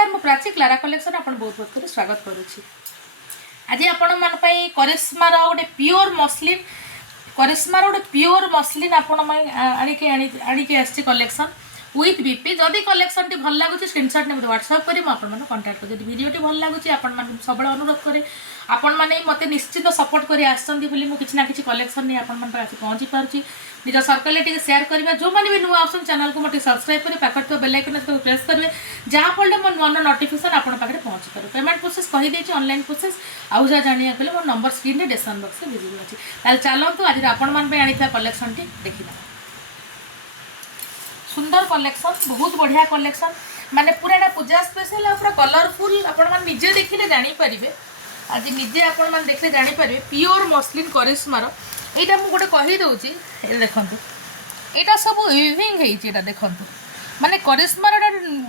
नमस्कार मु Prachi Clara collection आपन बहुत बहुत कर स्वागत करुच्ची। आज आपण मान करिश्मार गोटे प्योर मसलिन करिश्मार गोटे प्योर मसलिन आपण आनिके आसी कलेक्शन विथ बीपी। जदि कलेक्शन टी भल लगुच स्क्रीनशॉट ने व्हाट्सएप करी आपन कांटेक्ट कर। वीडियो टी भल लगुच आपन सब अनुरोध करे आपण मैंने मत निश्चित सपोर्ट कर कि कलेक्शन नहीं आपण पहुँची पार्टी निज सर्कल टे सेयार करवा। जो मैंने भी नुआ आसन चैनल को मोटे सब्सक्राइब करें पाखे बेल आइकन प्रेस करेंगे जहाँफल मो नुआ नुआ नोटिफिकेशन आप पहुँची पारे। पेमेंट प्रोसेस कहीदे ऑनलाइन प्रोसेस आउ जहाँ जाना गले मो नंबर स्क्रीन में डिस्क्रिप्शन बॉक्स में विजिबल अच्छी। ताल चलतु आज आपण आनी कलेक्शन टी देखा। सुंदर कलेक्शन बहुत बढ़िया कलेक्शन माने पूरा पूजा स्पेशल पूरा कलरफुल आपण निजे देखिले जानीपारे। आज निजे आपण मैंने देखले जानीपारे प्योर मसलिन करिश्मार यहाँ मुझे गोटे कहीदे देखु यहाँ सब इविंग है देखु माने करिश्मार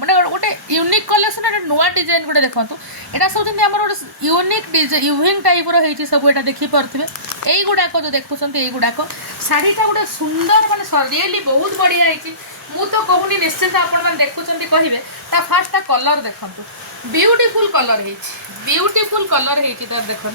माने गोटे यूनिक कलेक्शन नुआ डिजाइन गोटे देखु यहाँ सब आम गोटे यूनिक इविंग टाइप रही सब यहाँ देखिपे। यही गुड़ाक जो देखुं युड़ाक शाढ़ीटा गोटे सुंदर माने रियली बहुत बढ़िया है। मु तो कहूनी निश्चिंत आप देखुं कहे फास्ट कलर देखु ब्यूटीफुल कलर है ब्यूटीफुल कलर है देखु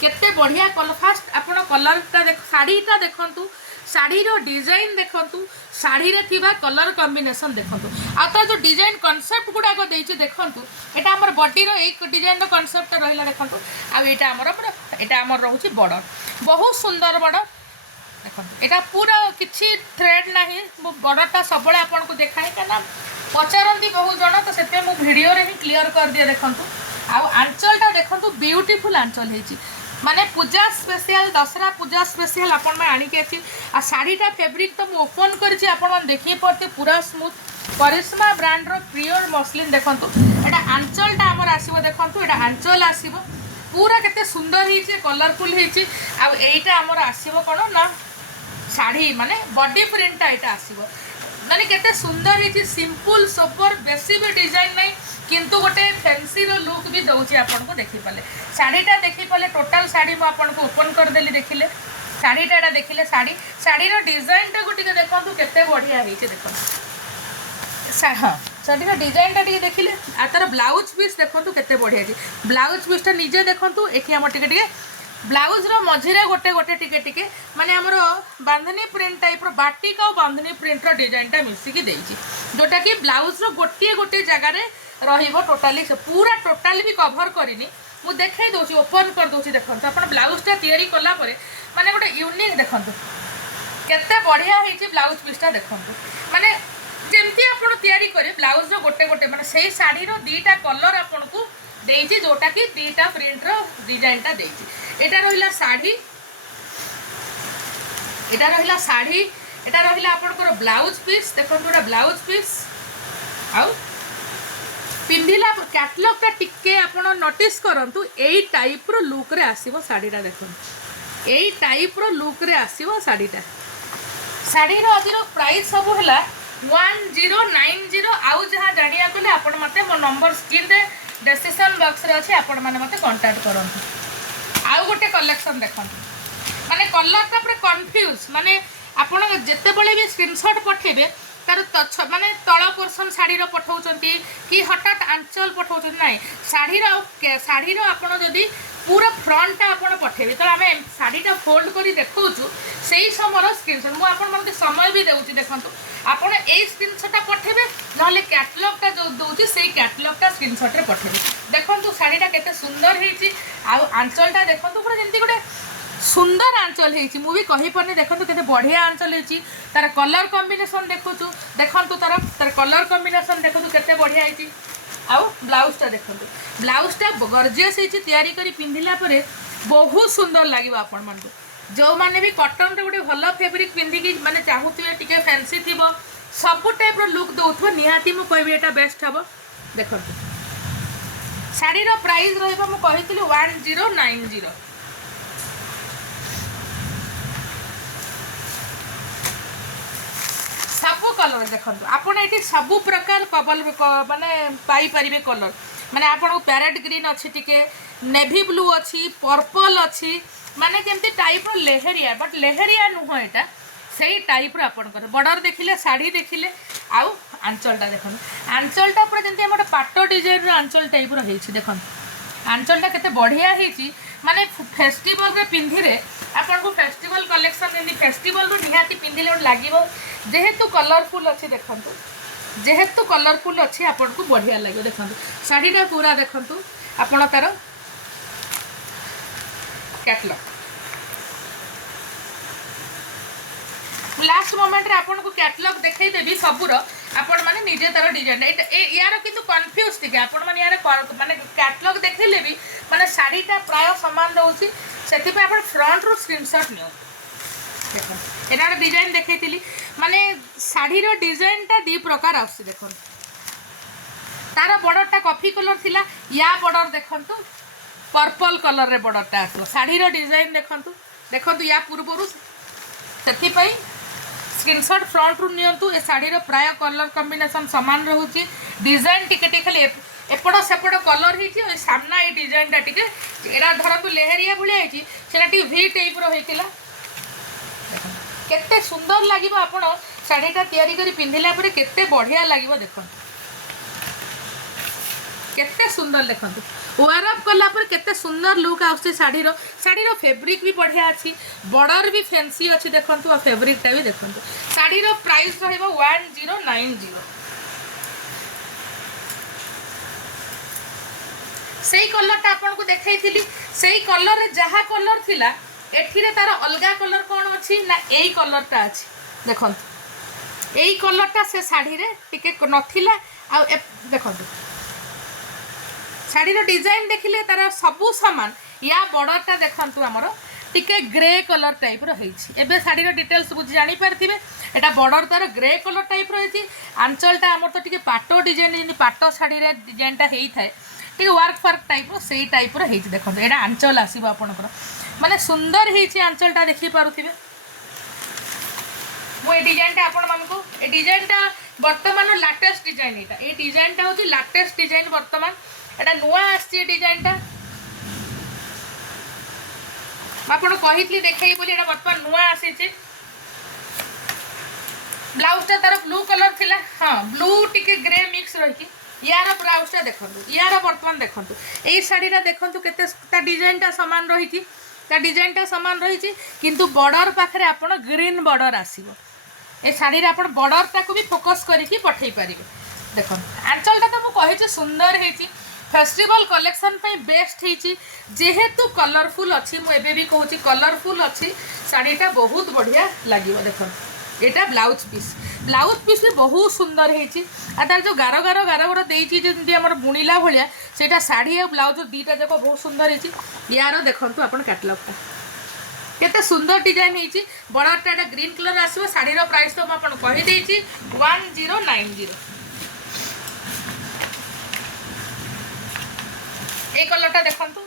केते बढ़िया कलर। फास्ट आप कलरटा देख शाढ़ीटा देखु शाढ़ीर डिजाइन देखु शाढ़ी रे थिबा कलर कॉम्बिनेशन देखु आ जो डिजाइन कॉन्सेप्ट गुड़ाक देखु यहाँ आम बॉडी एक डिजाइन कॉन्सेप्ट रहा देखु आम रोचे बॉर्डर बहुत सुंदर बॉर्डर देखो यहाँ पूरा किसी थ्रेड ना बॉर्डरटा सब आपको देखाए क्या पचारती बहुत जन तो से वीडियो रे ही क्लियर कर दिए देखु आंचलटा देखो ब्यूटीफुल आंचल है माने पूजा स्पेशल दशहरा पूजा स्पेशल आपण में आनिक अच्छी आ शाढ़ीटा फैब्रिक तो मुझे ओपन कर देखिए पड़ते पूरा स्मूथ करिश्मा ब्रांड रो प्योर मसलिन देखो यहाँ आंचलटा आमर आसो देखो यहाँ आंचल आसो पूरा केते सुंदर है कलरफुल होटा आमर आसो कौन ना शाढ़ी माने बॉडी प्रिंटा यहाँ आसो माने केते सुंदर है सिंपल सोबर बेसी भी डिजाइन नहीं किंतु गोटे फैंसी रो लुक भी दौची आपन को देखि पाले। शाढ़ीटा देखि पाले टोटल शाढ़ी मु आपन को ओपन कर देली देखिले शाढ़ीटा देखिले शाढ़ी रो डिजाइन टा गोटे देखंतु केते बढ़िया है देखो हाँ शाढ़ीर डिजाइन टा देखिले आ तार ब्लाउज पीस देखंतु केते बढ़िया है ब्लाउज पीसटा निजे देखंतु एठी हम टिके ब्लाउज रो मझिरे गोटे गोटे टिके माने हमर बांधनी प्रिंट टाइप रो बाटिक और बांधनी प्रिंट रो डिजाइन टा मिसिकी देइची जोटा कि ब्लाउज रो गोटे गोटे जगह रे रहिबो टोटाली पूरा टोटाली भी कवर करिनी मु देखाई दोची ओपन कर दोची देखंतु अपन ब्लाउजटा तयारी कला परे माने गोटे यूनिक देखंतु केते बढ़िया हेची ब्लाउज पीसटा देखंतु माने जेमती आपण तयारी करे ब्लाउज रो गोटे गोटे माने सेही साड़ी रो दीटा कलर आपण को देइची जोटा कि दीटा प्रिंट रो डिजाइनटा देइची एटा रहिला साड़ी एटा रहिला आपनकर ब्लाउज पीस देखंतु एटा ब्लाउज पीस आउ पिंधिला कैटलॉग टा टिके आपण नोटिस करंतु एई टाइप रो लुक रे आसीबो साड़ीटा देखंतु एई टाइप रो लुक रे आसीबो साड़ीटा साड़ी रो अजर प्राइस सब हला 1090 आउ जहाँ जानिया गले आपण मते मो नंबर स्क्रीन रे डिस्क्रिप्शन बॉक्स रे अछि आपण माने मते कांटेक्ट करंतु। आउ गोटे कलेक्शन देखंतु माने कलरटा पूरा कंफ्यूज माने आपण जेते बेले भी स्क्रीनशॉट पठेबे तार माने तल पोर्सन शाढ़ीर पठाउछंती कि हठात आंचल पठाउछन नाही शाढ़ीर आपण जदि पूरा फ्रंटटा आपण पठेबे तो आमे शाढ़ीटा फोल्ड करी देखौछु सेही समर स्क्रीनशॉट मु आपण माने समय भी देउछि देखंतु आपण एई स्क्रीनशॉटटा पठेबे नहले कैटलॉगटा जो दोउछि सेही कैटलॉगटा स्क्रीनशॉट रे पठेबे देखंतु शाढ़ीटा केते सुंदर हेछि आ आंचलटा देखंतु पूरा जेंति गोटे सुंदर आंचल है मुझे कही पारे देखो केते बढ़िया आंचल है तार कलर कॉम्बिनेशन देखुचु देखंतु तार कलर कॉम्बिनेशन देखो केते बढ़िया है आउ ब्लाउजटा देखो ब्लाउजटा गॉर्जियस है तैयारी करी पिंधिला परे बहुत सुंदर लगे आपण मन जो माने भी कॉटन रे गोटे भल फैब्रिक पिंधिकी माने चाहूथिबे टिके फैंसी थिबो सब टाइप रो लुक दउथबो निहाती मु कहबे एटा बेस्ट हबो देखंतु साड़ी रो प्राइस रहबो मु कहितली 1090 सबू कलर देखो आपड़ ये सबू प्रकार कबल माने पाई परिबे कलर माने आपन पैरेट ग्रीन अच्छी टिके नेवी ब्लू अच्छी पर्पल अच्छी माने केमती टाइप रो लेहरिया बट लेहरिया नुह यहाँ से टाइप आपंकर बॉर्डर देखिले शाढ़ी देखिले आउ आंचलटा देखो आंचलटा पूरा जमी गोटे पाट डिजाइन आंचल टाइप रही देखो आंचलटा केते बढ़िया होती माने फेस्टिवल रे पिंधिरे आपन को फेस्टिवल कलेक्शन जमी फेस्टिवल रो निहाती पिंधिले लगे जेहेतु कलरफुल अच्छी देखो जेहेतु कलरफुल अच्छी आपन को बढ़िया लगे देखो शाढ़ीटा पूरा देखो आपण तार कैटलॉग लास्ट मोमेंट रे आपन को कैटलॉग देखई देबी सबुर आपण माने निजे तार डिजाइन यार किंतु कंफ्यूज थी आपण माने यार माने कैटलॉग देखले भी माने साड़ीटा प्राय समान रहउची सेति पे आपण फ्रंट रो स्क्रीनशॉट नियो देखो एनार डिजाइन देखैतिली माने साड़ी रो डिजाइनटा दी प्रकार आसी देखो तार बॉर्डरटा कॉफी कलर थिला या बॉर्डर देखंतु पर्पल कलर रे बॉर्डरटा आसलो साड़ी रो डिजाइन देखंतु देखंतु या पूर्वरु सेति पई स्क्रीनशॉट फ्रंट रू नियंतु ए साड़ी रो प्राय कलर कॉम्बिनेशन समान रहउची डिजाइन टिके टिके खाली एपड़ सेपड़ कलर होती सामना ये डिजाइनटा टिके एरा धरतु लेहरिया भाई होती सेटा टिके वी टाइप रो हेतिला केते सुंदर लागिबो आपण साड़ीटा तयारी करी पिंधिला परे केते बढ़िया लागिबो देखो केते सुंदर देखंतु वेयर अप कला पर केते सुंदर लुक आउछि साड़ी रो फैब्रिक भी बढ़िया अछि बॉर्डर भी फैंसी अछि देखंतु आ फैब्रिकटा भी देखंतु साड़ी रो प्राइस रहइबो 1090 सेही कलरटा आपन को देखाइथिली सेही कलर रे जहा कलर थिला एठिरे तार अलगा कलर कोन अछि ना एई कलरटा अछि देखंतु एई कलरटा से साड़ी रे टिके नथिला आ देखंतु साड़ी रो डिजाइन देखिले तार सबु सामान या बॉर्डरटा देखंतु हमरो टिके ग्रे कलर टाइप रो हेछि एबे साड़ी रो डिटेल्स बुझ जानि परथिबे एटा बॉर्डर तार ग्रे कलर टाइप रो हेछि आंचलटा हमर तो टिके पाटो डिजाइन नि पाटो साड़ी रे डिजाइनटा हेइ थाए टिके वर्क फर्क टाइप रो सेही टाइप रो हेछि देखंतु एटा आंचल आसीबो आपनकर माने सुंदर हेछि आंचलटा देखि पारुथिबे मो ए डिजाइनटा आपण मानको ए डिजाइनटा वर्तमान लेटेस्ट डिजाइन एटा ए डिजाइनटा होछि लेटेस्ट डिजाइन वर्तमान एटा नुआ आसी डिजाइनटा आपण कहितली देखै बोली एटा वर्तमान नुआ आसी छि ब्लाउजटा तार ब्लू कलर थिला हां ब्लू टिके ग्रे मिक्स रही यार ब्लाउजटा देखंतु यार वर्तमान देखंतु एई साड़ीटा देखंतु केते ता डिजाइनटा समान रही छि ता डिजाइनटा समान रही छि किंतु बॉर्डर पाखरे आपण ग्रीन बॉर्डर आसीबो ए साड़ी रे आपण बॉर्डरटा को भी फोकस करिकि पठै परिबे देखंतु आंचलटा तो मु कहि छि सुंदर हेछि फेस्टिवल कलेक्शन पे बेस्ट होती जेहेतु कलरफुल अच्छी मुझे भी कहूँ कलरफुल अच्छी शाढ़ीटा बहुत बढ़िया लगे देख यहाँ ब्लाउज पीस भी बहुत सुंदर होती तार जो गार गार गार गार देती जमी आम बुणिला भाया सेटा शाढ़ी और ब्लाउज दीटा जाक बहुत सुंदर होती यार देखूँ आप कैटलॉगटा केते सुंदर डिजाइन होती बॉर्डरटा ग्रीन कलर आसो शाढ़ी प्राइस तो मुझे कहीदे 1090 ए कलरटा देखंतु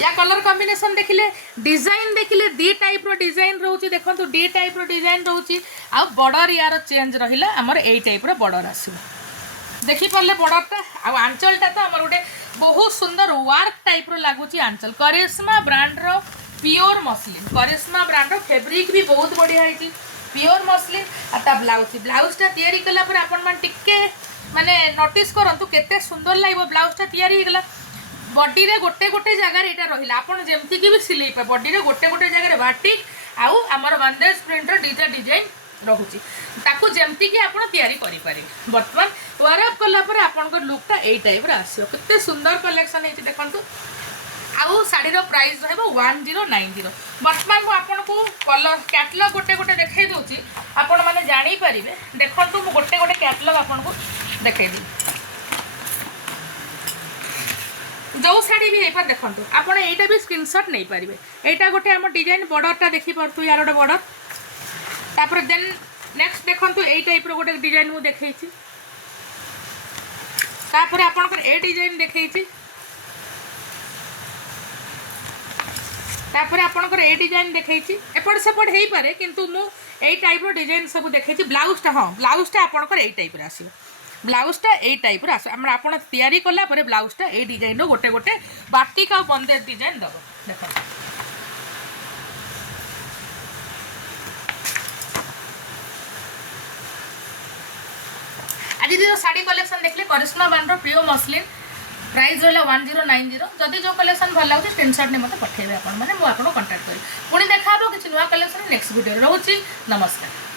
या कलर कॉम्बिनेशन देखिले डिजाइन देखिले डी टाइप रो डिजाइन रहउची देखंतु डी टाइप रो डिजाइन रहउची आ बॉर्डर यार चेंज रहिला हमर ए टाइप रो बॉर्डर आसीबो देखि परले बॉर्डरटा आ आंचलटा तो हमर गोटे बहुत सुंदर वर्क टाइप रो लागुची आंचल करिश्मा ब्रांड रो प्योर मसलिन करिश्मा ब्रांड रो फैब्रिक भी बहुत बढ़िया होईची प्योर मसलिन आ ता ब्लाउजटा तयारी कला पर आपन मन टिके माने नोटिस करंतु केते सुंदर लागो ब्लाउजटा तयारी हेगला बॉडी रे गोटे गोटे जगह रे एटा रहिला आपण जेमति की भी सिलाई पे बॉडी रे गोटे गोटे जगह रे बाटिक आउ हमर बंदेज प्रिंट रो डिजाइन रहउची ताकू जेमति की आपण तयारी करि पारे वर्तमान वेयर अप कला पर आपण को लुकटा एई टाइप रे आसीयो केते सुंदर कलेक्शन हेची देखंतु आउ साड़ी रो प्राइस रहबो 1090 वर्तमान मु आपण को कलर कैटलॉग गोटे गोटे देखाई दोची आपण माने जानि परिबे देखंतु मु गोटे गोटे कैटलॉग आपण को देखाई दी जो साड़ी भी पर देखंतु आपण एटा भी स्क्रीनशॉट नहीं पारिबे एटा गोटे हम डिजाइन बॉर्डरटा देखि परतु यार गोटे बॉर्डर तापर देन नेक्स्ट देखंतु एई टाइप रो गोटे डिजाइन मु देखाई छी तापर आपण को ए डिजाइन देखाई छी तापर आपण को ए डिजाइन देखाई छी एपड सेपड हेई पारे किंतु मु एई टाइप रो डिजाइन सब देखाई छी ब्लाउजटा हां ब्लाउजटा आपण को एई टाइप रो आसीबो ब्लाउजटा ए टाइप रो आसो हमरा आपण तयारी कला परे ब्लाउजटा ए डिजाइन रो गोटे गोटे बाटिक आ बंदेज डिजाइन दबो देखो आज शाढ़ी कलेक्शन देखले करिश्मा ब्रांड प्रियो मसलिन प्राइस रहा 1090 जदि जो कलेक्शन भल लगे स्क्रीनशॉट ने मत पठेबे आपन माने मु आपन कांटेक्ट करी पुणी देखा किसी नुआ कलेक्शन नेक्स्ट वीडियो रोची नमस्कार।